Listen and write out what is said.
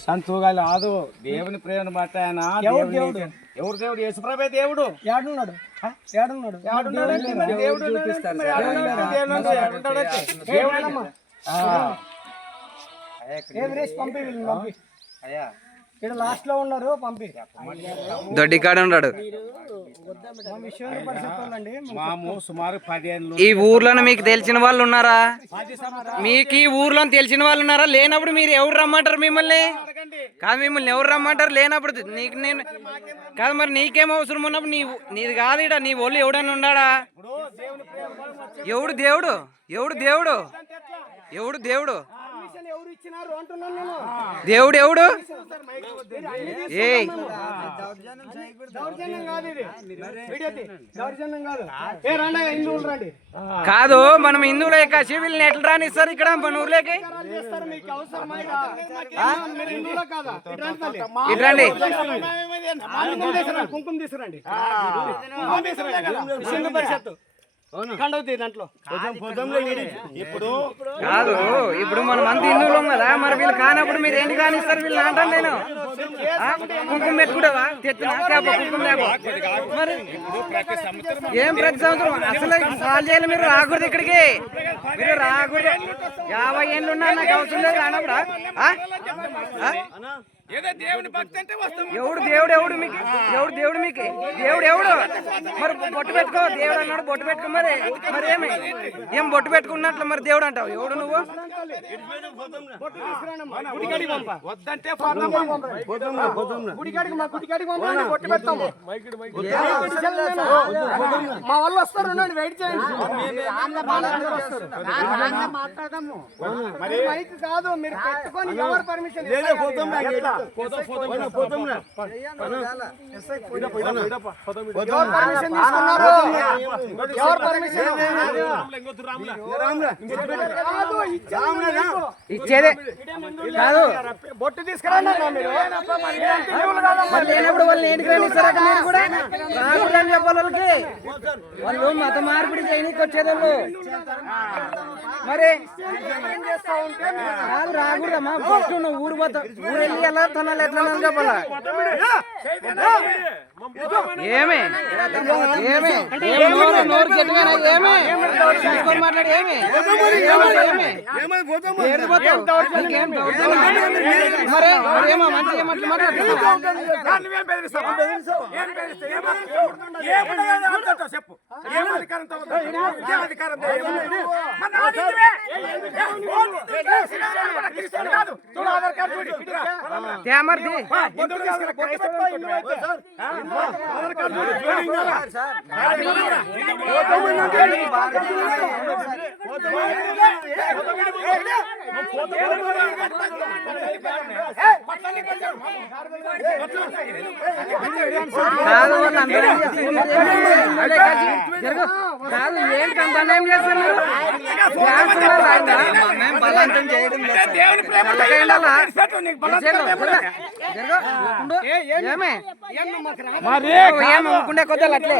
సంతోగాలి కాదు దేవుని ప్రేమను బట్టి ఆయన ఎవరు దేవుడు? ఎవరు దేవుడు? యేసుప్రభే దేవుడు. ఏడున్నాడు ఏడున్నాడు ఏడున్నాడండి? మరి దేవుడు పంపి పంపి. ఇక్కడ లాస్ట్లో ఉన్నారు పంపి. దొడ్డి కాడ ఉన్నాడు. ఈ ఊర్లోనే మీకు తెలిసిన వాళ్ళు ఉన్నారా? మీకు ఈ ఊర్లో తెలిసిన వాళ్ళు ఉన్నారా? లేనప్పుడు మీరు ఎవరు రమ్మంటారు మిమ్మల్ని? కాదు మిమ్మల్ని ఎవరు రమ్మంటారు? లేనప్పుడు నీకు నేను కాదు మరి నీకేం అవసరం ఉన్నప్పుడు నీ నీది కాదు ఇడ నీ ఒళ్ళు ఎవడని ఉన్నాడా? ఎవడు దేవుడు? ఎవడు దేవుడు? ఎవడు దేవుడు పర్మిషన్ ఎవరు ఇచ్చినారు అంటున్నాను నేను దేవుడు ఎవడు? కాదు ఏ మనం హిందువులే కాసి వీళ్ళని ఎట్లా రానిస్తారు ఇక్కడ మన ఊర్లోకి. ఇట్రండి కుంకుమ తీసుకురండి. పరిషత్తు. కండవుతుంది దాంట్లో. ఇప్పుడు కాదు ఇప్పుడు మనం అంత హిందువులం కదా మరి వీళ్ళు కానప్పుడు మీరు ఏంటి కానిస్తారు? వీళ్ళు అంటాను నేను? కుంకుమ పెట్టుకుంటావా? తెత్తునా? తేప కుంకుమ తేప మరి ఏం ప్రతి సంవత్సరం? అసలు సాల్ చేయాలి మీరు రాకూడదు ఇక్కడికి. మీరు రాకూడదు. యాభై ఏళ్ళు ఉన్నా నాకు అవసరం లేదు రానప్పుడు ఏదో దేవుని భక్తి అంటే వస్తాం. ఎవడు దేవుడు ఎవడు మీకు? ఎవడు దేవుడు మీకు? దేవుడు ఎవడు? మరి బొట్టు పెట్టుకో దేవుడు అన్నాడు బొట్టు పెట్టుకో మరి. మరి ఏమి? ఏం బొట్టు పెట్టుకున్నట్లు మరి దేవుడు అంటావు? ఎవడు నువ్వు? వద్దంటే మా వాళ్ళు వస్తారు వెయిట్ చేయండి. మరి మైక్ కాదు మీరు పెట్టుకొని ఎవరు పర్మిషన్ ఇచ్చేదే కాదు బొట్టు తీసుకురండి లేనప్పుడు వాళ్ళు మత మార్పిడి చేయనీకి వచ్చేదోళ్ళు మరి ఏం చేస్తా ఉంటే మీరు కాదు రాకూడదమ్మా ఊరు పోతా ఊరు వెళ్ళి ఎలా తనాలి ఎట్లా చెప్పాలా ఏమి ఏమి నోరు నోరు గట్టిగా ఏమి చూసుకొని మాట్లాడు ఏమి? మరి మరి ఏమో మంచిగా ఏమట్లా మాట్లాడుతున్నావు చెప్పు ఏం అధికారంతో? ఏం అధికారంతో? మన ఆధార్ కార్డు. తేమర్ది కాదు అందరూ ఏం జరగ. కాదు మీరు? చేస్తున్నారు. దేవుని ప్రేమ. మరి ఏం ఊరుకుండే కొద్ది అట్లే.